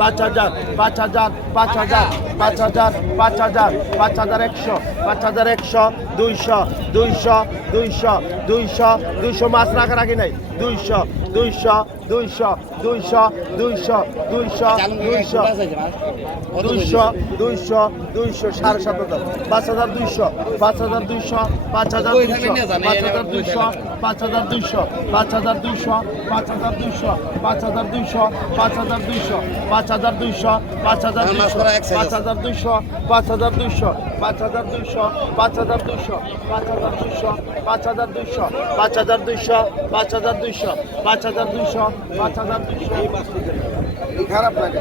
পাঁচ হাজার পাঁচ হাজার পাঁচ হাজার পাঁচ হাজার পাঁচ হাজার পাঁচ হাজার একশো, পাঁচ হাজার একশো, দুইশো দুইশো দুইশো দুইশো দুইশো মাছ রাখা রাখি নাই দুইশো দুইশো দুইশো দুইশো দুইশো দুইশো দুইশো দুইশো দুইশো দুইশো সাড়ে সাত হাজার পাঁচ হাজার দুইশো পাঁচ হাজার দুইশো পাঁচ হাজার দুইশো পাঁচ হাজার দুইশো পাঁচ হাজার দুইশো পাঁচ হাজার দুইশো পাঁচ হাজার দুইশো পাঁচ হাজার দুইশো পাঁচ হাজার দুইশো পাঁচ হাজার দুইশো পাঁচ হাজার দুইশো পাঁচ হাজার দুইশো পাঁচ হাজার দুইশো পাঁচ হাজার দুইশো, পাঁচ হাজার দুইশো, পাঁচ হাজার দুইশো, পাঁচ হাজার দুইশো, পাঁচ হাজার দুইশো, পাঁচ হাজার দুইশো, পাঁচ হাজার দুইশো খারাপ লাগে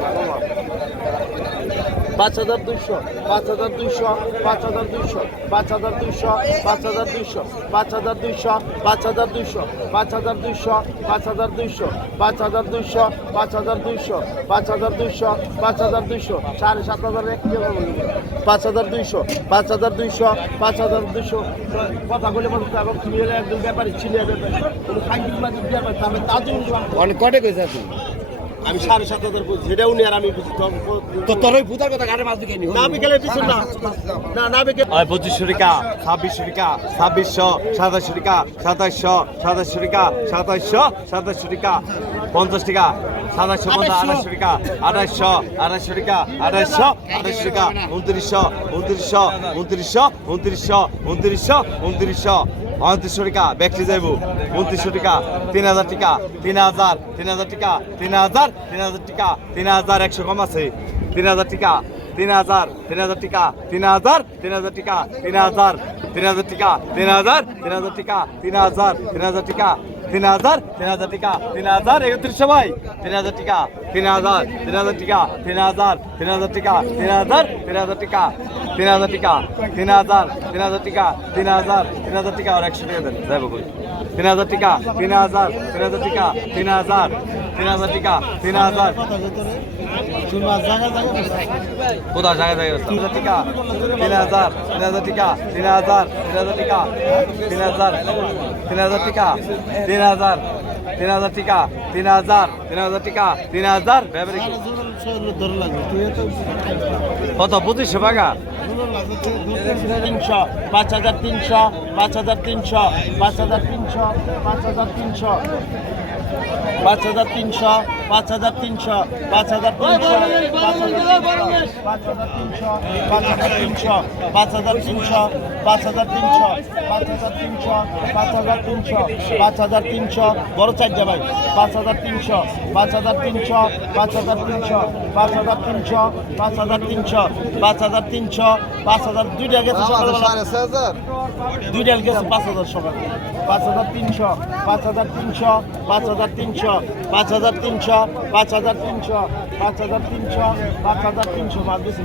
পাঁচ হাজার দুইশো পাঁচ হাজার দুইশো পাঁচ হাজার দুইশো পাঁচ হাজার দুইশো পাঁচ হাজার দুইশো পাঁচ হাজার দুইশো পাঁচ হাজার দুইশো পাঁচ হাজার দুইশো পাঁচ হাজার দুইশো পাঁচ হাজার দুইশো পাঁচ হাজার দুইশো পাঁচ হাজার দুইশো পাঁচ হাজার দুইশো সাড়ে সাত হাজার এক পাঁচ হাজার দুইশো পাঁচ হাজার দুইশো পাঁচ হাজার দুইশো কথা বলে বলতে এবং তুমি হলে একজন ব্যাপারী ছিলে ব্যাপারী কোনো মাঝে ব্যাপার তাহলে তাদের অনেক কটে তুই আমি সাড়ে সাত হাজার বলছি সেটা উনি আর আমি বুঝি তো তোর ওই ভূতার কথা ঘাটে মাছ দিকে নি না বিকেলে পিছন না। না না বিকেলে পঁচিশশো টাকা ছাব্বিশশো টাকা ছাব্বিশশো সাতাশশো টাকা সাতাশশো সাতাশশো টাকা সাতাশশো সাতাশশো টাকা পঞ্চাশ টাকা সাতাশশো পঞ্চাশ আঠাশশো। টাকা আঠাশশো আঠাশশো টাকা আঠাশশো আঠাশশো টাকা উনত্রিশশো উনত্রিশশো উনত্রিশশো উনত্রিশশো উনত্রিশশো উনত্রিশশো উনত্রিশশো। টাকা ব্যাগটি যাইব উনত্রিশশো টাকা তিন হাজার টাকা তিন হাজার তিন হাজার টাকা তিন হাজার তিন হাজার টাকা তিন হাজার একশো কম আছে তিন হাজার টাকা তিন হাজার তিন হাজার টাকা তিন হাজার তিন হাজার টাকা তিন হাজার তিন হাজার টাকা তিন হাজার তিন হাজার টাকা তিন হাজার তিন হাজার টাকা তিন হাজার তিন হাজার টাকা তিন হাজার একত্রিশশো ভাই তিন হাজার টাকা তিন হাজার তিন হাজার টাকা তিন হাজার তিন হাজার টাকা তিন হাজার তিন হাজার টাকা তিন হাজার টাকা, তিন হাজার তিন হাজার টাকা, তিন হাজার তিন হাজার টাকা আর একশো টাকা দেন। যাই বাবু তিন হাজার টাকা, তিন হাজার তিন হাজার টাকা তিন হাজার তিন হাজার টাকা তিন হাজার। কোথাও জায়গা জায়গা? তিন হাজার টাকা। তিন হাজার তিন হাজার টাকা তিন হাজার তিন হাজার টাকা তিন হাজার তিন হাজার টাকা তিন হাজার তিন হাজার টাকা তিন হাজার তিন হাজার টাকা তিন হাজার? কত? পঁচিশশো টাকা? তিনশো পাঁচ হাজার তিনশো পাঁচ হাজার তিনশো পাঁচ হাজার তিনশো পাঁচ হাজার তিনশো। পাঁচ হাজার তিনশো পাঁচ হাজার তিনশো পাঁচ হাজার তিনশো পাঁচ হাজার তিনশো পাঁচ হাজার তিনশো পাঁচ হাজার তিনশো পাঁচ হাজার তিনশো পাঁচ হাজার তিনশো পাঁচ হাজার তিনশো পাঁচ হাজার তিনশো বড় চারটা ভাই পাঁচ হাজার তিনশো পাঁচ হাজার তিনশো পাঁচ হাজার তিনশো পাঁচ হাজার তিনশো পাঁচ হাজার তিনশো পাঁচ হাজার তিনশো পাঁচ হাজার দুইটা গেছে দুইটা গেছে পাঁচ হাজার সকালে পাঁচ হাজার তিনশো পাঁচ হাজার তিনশো পাঁচ হাজার তিনশো পাঁচ হাজার তিনশো পাঁচ হাজার তিনশো পাঁচ হাজার তিনশো পাঁচ হাজার তিনশো মাছ বেশি